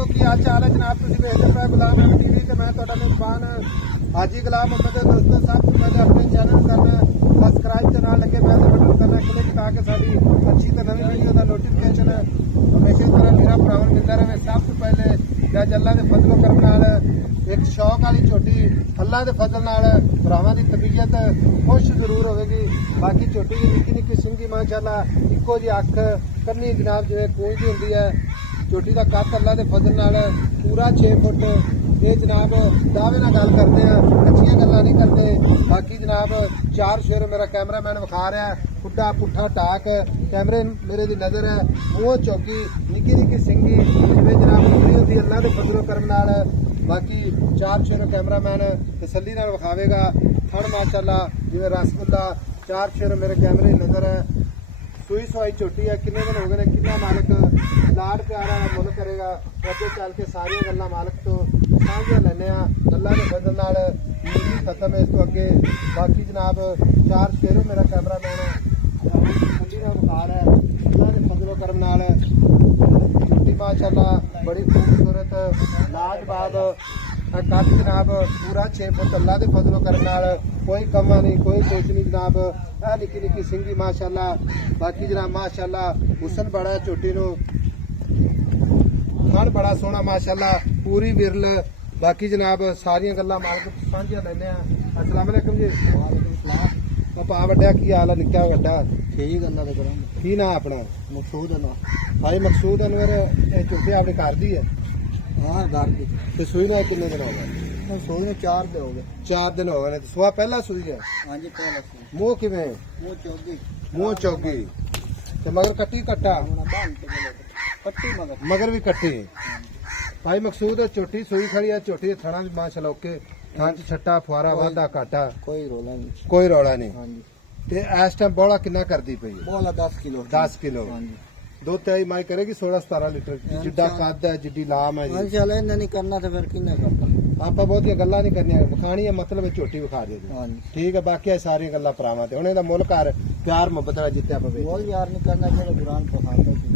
ਦੋस्तों की हाल चाल है जनाब तुम देखते पे गुलाम अहमद टीवी ते मैं ਤੁਹਾਡਾ मेजबान हाजी गुलाम अहमद दोस्तों सब ਤੋਂ पहले अपने चैनल करना सब्सक्राइब ਤੇ ਨਾਲ ਲੱਗੇ ਬੈਲ ਦੇ ਬਟਨ ਕਰਨਾ ਕਲਿੱਕ ਤਾਂ ਕਿ ਸਾਡੀ ਅੱਛੀ ਤੇ ਨਵੀਂ ਵੀਡੀਓ ਦਾ ਨੋਟੀਫਿਕੇਸ਼ਨ ਹਮੇਸ਼ਾ ਤਰ੍ਹਾਂ ਮੇਰਾ ਭਰਾਵਾਂ ਨੂੰ ਮਿਲਦਾ ਰਹੇ। ਸਭ ਤੋਂ ਪਹਿਲੇ ਜਦ ਅੱਲਾ ਦੇ ਫਜ਼ਲ ਕਰਮ ਨਾਲ ਇੱਕ ਸ਼ੌਕ ਵਾਲੀ ਝੋਟੀ ਅੱਲਾ ਦੇ ਫਜ਼ਲ ਨਾਲ ਭਰਾਵਾਂ ਦੀ ਤਬੀਅਤ ਖੁਸ਼ ਜ਼ਰੂਰ ਹੋਵੇਗੀ। ਬਾਕੀ ਝੋਟੀ ਦੀ ਨਿੱਕੀ ਨਿੱਕੀ ਸਿੰਗੀ ਮਾਸ਼ਾਅੱਲਾ ਇੱਕੋ ਜਿਹੀ ਅੱਖ ਕੰਨੀ ਜਨਾਬ ਜਿਵੇਂ ਕੋਈ ਦੀ ਹੁੰਦੀ ਹੈ। ਝੋਟੀ ਦਾ ਕੱਦ ਅੱਲਾ ਦੇ ਫਜ਼ਲ ਨਾਲ ਪੂਰਾ 6 ਫੁੱਟ ਇਹ ਜਨਾਬ ਦਾਅਵੇ ਨਾਲ ਗੱਲ ਕਰਦੇ ਆ, ਕੱਚੀਆਂ ਗੱਲਾਂ ਨਹੀਂ ਕਰਦੇ। ਬਾਕੀ ਜਨਾਬ ਚਾਰ ਸ਼ੇਰ ਮੇਰਾ ਕੈਮਰਾਮੈਨ ਵਿਖਾ ਰਿਹਾ ਖੁੱਡਾ ਪੁੱਠਾ ਟਾਕ ਕੈਮਰੇ ਮੇਰੇ ਦੀ ਨਜ਼ਰ ਹੈ। ਉਹ ਚੌਕੀ ਨਿੱਕੀ ਨਿੱਕੀ ਸਿੰਗੀ ਜਿਵੇਂ ਜਨਾਬ ਪੂਰੀ ਹੁੰਦੀ ਅੱਲਾ ਦੇ ਫਜ਼ਲ ਕਰਮ ਨਾਲ। ਬਾਕੀ ਚਾਰ ਸ਼ੇਰ ਕੈਮਰਾਮੈਨ ਤਸੱਲੀ ਨਾਲ ਵਿਖਾਵੇਗਾ। ਥਣ ਮਾਸ਼ਾਅੱਲਾ ਜਿਵੇਂ ਰਸਗੁੱਲਾ ਚਾਰ ਸ਼ੇਰ ਮੇਰੇ ਕੈਮਰੇ ਦੀ ਨਜ਼ਰ ਹੈ। ਸੂਈ ਸਵਾਈ ਝੋਟੀ ਹੈ। ਕਿੰਨੇ ਦਿਨ ਹੋ ਗਏ ਨੇ ਕਿੰਨਾ ਮਾਲਕ ਲਾਡ ਪਿਆਰਾ ਮੁੱਲ ਕਰੇਗਾ ਅੱਗੇ ਚੱਲ ਕੇ ਸਾਰੀਆਂ ਗੱਲਾਂ ਮਾਲਕ ਤੋਂ ਸਾਂਝੀਆਂ ਲੈਂਦੇ ਆ ਅੱਲਾ ਦੇ ਫਜ਼ਲ ਨਾਲ। ਮੀਲੀ ਖਤਮ ਹੈ ਇਸ ਤੋਂ ਅੱਗੇ। ਬਾਕੀ ਜਨਾਬ ਚਾਰ ਸ਼ੇਰੋ ਮੇਰਾ ਕੈਮਰਾਮੈਨ ਠੰਡੀ ਨਾਲ ਵਿਖਾ ਰਿਹਾ ਅੱਲਾ ਦੇ ਫਜ਼ਲ ਕਰਮ ਨਾਲ। ਝੋਟੀ ਮਾਸ਼ਾਅੱਲਾ ਬੜੀ ਖੂਬਸੂਰਤ ਲਾਜਵਾਬ ਕੱਦ ਜਨਾਬ ਪੂਰਾ 6 ਫੁੱਟ ਅੱਲਾ ਦੇ ਫਜ਼ਲ ਕਰਮ ਨਾਲ। ਕੋਈ ਕਮਾ ਨਹੀਂ ਕੋਈ ਕੁਛ ਨਹੀਂ ਜਨਾਬ। ਇਹ ਨਿੱਕੀ ਨਿੱਕੀ ਸਿੰਗੀ ਮਾਸ਼ਾਅੱਲਾ। ਬਾਕੀ ਜਨਾਬ ਮਾਸ਼ਾਅੱਲਾ ਹੁਸਨ ਬੜਾ ਝੋਟੀ ਨੂੰ ਥਣ ਬੜਾ ਸੋਹਣਾ ਮਾਸ਼ਾਅੱਲਾ ਪੂਰੀ ਵਿਰਲ। ਬਾਕੀ ਜਨਾਬ ਸਾਰੀਆਂ ਗੱਲਾਂ ਮਾਲਕ ਸਾਂਝੀਆਂ ਲੈਂਦੇ ਆ। अस्सलाम वालेकुम जी। ਪਾ ਵੱਡਿਆ ਕੀ ਹਾਲ ਹੈ ਨਿੱਕਾ ਵੱਡਾ ਠੀਕ ਅੰਦਾ ਤੇ ਕਰਾਂਗੇ। ਕੀ ਨਾਂ ਆਪਣਾ? ਮਕਸੂਦ ਨਾ ਭਾਈ ਮਕਸੂਦ ਅਨਵਰ ਇਹ ਝੋਟੀ ਆਪਣੇ ਘਰ ਦੀ ਹੈ ਹਾਂ ਘਰ ਦੀ ਤੇ ਸੂਈ ਨਾਲ ਕਿੰਨੇ ਦਿਨ ਹੋ ਗਏ? ਉਹ ਸੋਈ ਨੂੰ 4 ਦੇ ਹੋ ਗਏ। 4 ਦਿਨ ਹੋ ਗਏ ਨੇ। ਸੁਆ ਪਹਿਲਾ ਸੂਈ ਹੈ। ਹਾਂਜੀ ਪਹਿਲਾਂ ਸੀ ਮੂੰਹ ਕਿਵੇਂ? ਉਹ ਚੌਗੀ ਮੂੰਹ ਚੌਗੀ ਤੇ ਮਗਰ ਕੱਟੀ ਕੱਟਾ ਹੁਣ ਬਾਂਹ ਤੇ ਪੱਟੀ ਮਗਰ ਮਗਰ ਵੀ ਕੱਟੀ। ਭਾਈ ਮਕਸੂਦ ਝੋਟੀ ਸੂਈ ਖੜੀ ਹੈ। ਝੋਟੀ ਦੇ ਥਣਾ ਵੀ ਮਾਸ਼ਾਅੱਲਾ ਓਕੇ। ਥਾਂ ਚ ਛੱਟਾ ਫੁਆਰਾ ਵਾਧਾ ਘਾਟਾ ਕੋਈ ਰੋਲਾ ਨਹੀਂ। ਕੋਈ ਰੌਲਾ ਨਹੀਂ। ਹਾਂਜੀ ਤੇ ਇਸ ਟਾਈਮ ਬੋਲਾ ਕਿੰਨਾ ਕਰਦੀ ਪਈ ਹੈ? ਬੋਲਾ 10 ਕਿਲੋ 10 ਕਿਲੋ ਹਾਂਜੀ ਦੁੱਧ ਤੇ ਮਾਈ ਕਰੇਗੀ 16-17 ਲੀਟਰ। ਜਿੱਡਾ ਕੱਦ ਹੈ ਜਿੱਡੀ ਲਾਮ ਹੈ ਜੀ। ਚੱਲ ਇਹਨਾਂ ਨਹੀਂ ਕਰਨਾ ਤੇ ਫਿਰ ਕਿੰਨਾ ਕਰਨਾ। ਆਪਾਂ ਬਹੁਤੀਆਂ ਗੱਲਾਂ ਨਹੀਂ ਕਰਨੀਆਂ ਵਿਖਾਣੀਆਂ ਮਤਲਬ ਹੈ ਝੋਟੀ ਵਿਖਾ ਦਿਓ ਜੀ। ਹਾਂਜੀ ਠੀਕ ਹੈ। ਬਾਕੀ ਇਹ ਸਾਰੀਆਂ ਗੱਲਾਂ ਭਰਾਵਾਂ ਤੇ ਹੁਣ ਇਹਦਾ ਮੁੱਲ ਘਰ ਪਿਆਰ ਮੁਹੱਬਤ ਨਾਲ ਜਿੱਤਿਆ ਪਵੇ। ਬੋਲ ਯਾਰ ਨਹੀਂ ਕਰਨਾ ਜਿਹੜਾ ਗੁਰਾਨ ਪਖਾਂਦਾ ਸੀ।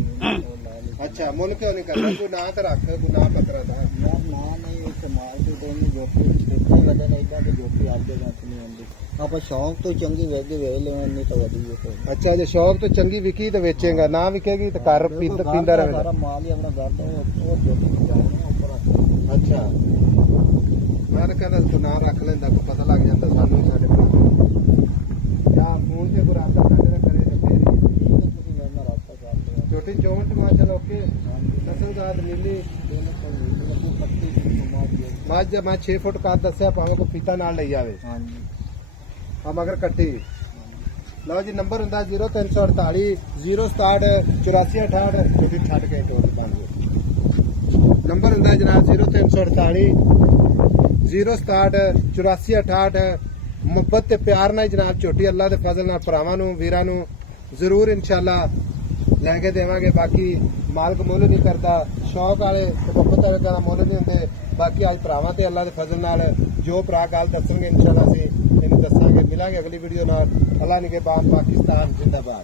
ਅੱਛਾ ਮੁੱਲ ਕਿਉਂ ਨਹੀਂ ਕਰਨਾ? ਕੋਈ ਨਾਂ ਤਾਂ ਰੱਖ ਕੋਈ ਨਾਂ ਪਤਰਾ ਦਾ। ਯਾਰ ਨਾ ਨਹੀਂ ਇੱਕ ਮਾਰ ਕੇ ਦੋਨੇ ਜੋਕੀ ਕਿੰਨੇ ਵਜੇ ਨੇ ਇਦਾਂ ਦੀ ਜੋਕੀ ਆਪਦੇ ਨਾਲ ਨਹੀਂ ਆਉਂਦੀ। ਆਪਾਂ ਸ਼ੌਂਕ ਤੋਂ ਚੰਗੀ ਵੇਚਦੇ ਵੇਚ ਲੈਣ ਨਹੀਂ ਤਾਂ ਵਧੀਆ ਫਿਰ। ਅੱਛਾ ਜੇ ਸ਼ੌਕ ਤੋਂ ਚੰਗੀ ਵਿਕੀ ਤਾਂ ਵੇਚੇਗਾ ਨਾ ਵਿਕੇਗੀ ਤਾਂ ਘਰ ਪੀਂਦਾ ਰਹੇ। ਸਾਰਾ ਮਾਲ ਹੀ ਆਪਣਾ ਘਰ ਦਾ ਉਹ ਜੋਕੀ ਪਹੁੰਚਾਉਣਾ ਉੱਪਰ। ਅੱਛਾ ਮੈਂ ਤਾਂ ਕਹਿੰਦਾ ਤੂੰ ਨਾਂ ਰੱਖ ਲੈਂਦਾ ਕੋਈ ਪਤਾ ਲੱਗ ਜਾਂਦਾ ਸਾਨੂੰ ਵੀ ਸਾਡੇ ਕੋਲ ਜਾਂ ਫੋਨ ਤੇ ਕੋਈ ਰਾਬਤਾ ਸਾਡੇ ਨਾਲ ਕਰੇ ਤਾਂ ਫੇਰ ਹੀ। ਤੁਸੀਂ ਮੇਰੇ ਨਾਲ ਰਾਬਤਾ ਕਰ ਲਿਆ। ਛੋਟੀ ਚੌਂਟ ਮਾਸ਼ਾਅੱਲਾ ਓਕੇ। ਨਸਲਦਾਰ ਨੀਲੀ ਮੱਝ ਮੈਂ 6 ਫੁੱਟ ਕੱਦ ਦੱਸਿਆ ਭਾਵੇਂ ਕੋਈ ਫੀਤਾ ਨਾਲ ਲਈ ਜਾਵੇ। ਹਾਂਜੀ ਆ ਮਗਰ ਕੱਟੀ। ਲਓ ਜੀ ਨੰਬਰ ਹੁੰਦਾ 0348 067 8468 ਛੋਟੀ ਛੱਡ ਕੇ ਤੋੜ ਦਾਂਗੇ। ਨੰਬਰ ਹੁੰਦਾ ਜਨਾਬ 0348 067 8468। ਮੁਹੱਬਤ ਤੇ ਪਿਆਰ ਨਾਲ ਜਨਾਬ ਝੋਟੀ ਅੱਲਾ ਦੇ ਫਜ਼ਲ ਨਾਲ ਭਰਾਵਾਂ ਨੂੰ ਵੀਰਾਂ ਨੂੰ ਜ਼ਰੂਰ ਇਨਸ਼ਾਅੱਲਾ ਲੈ ਕੇ ਦੇਵਾਂਗੇ। ਬਾਕੀ ਮਾਲਕ ਮੁੱਲ ਨਹੀਂ ਕਰਦਾ। ਸ਼ੌਕ ਵਾਲੇ ਤੇ ਮੁਹੱਬਤ ਵਾਲੇ ਦਾ ਮੁੱਲ ਨਹੀਂ ਹੁੰਦੇ। ਬਾਕੀ ਅੱਜ ਭਰਾਵਾਂ ਤੇ ਅੱਲਾ ਦੇ ਫਜ਼ਲ ਨਾਲ ਜੋ ਭਰਾ ਗੱਲ ਦੱਸਣਗੇ ਇਨਸ਼ਾਅੱਲਾ ਅਸੀਂ ਇਹਨੂੰ ਦੱਸਾਂਗੇ। ਮਿਲਾਂਗੇ ਅਗਲੀ ਵੀਡੀਓ ਨਾਲ। ਅੱਲਾ ਨਿਗਹਿਬਾਨ। ਪਾਕਿਸਤਾਨ ਜ਼ਿੰਦਾਬਾਦ।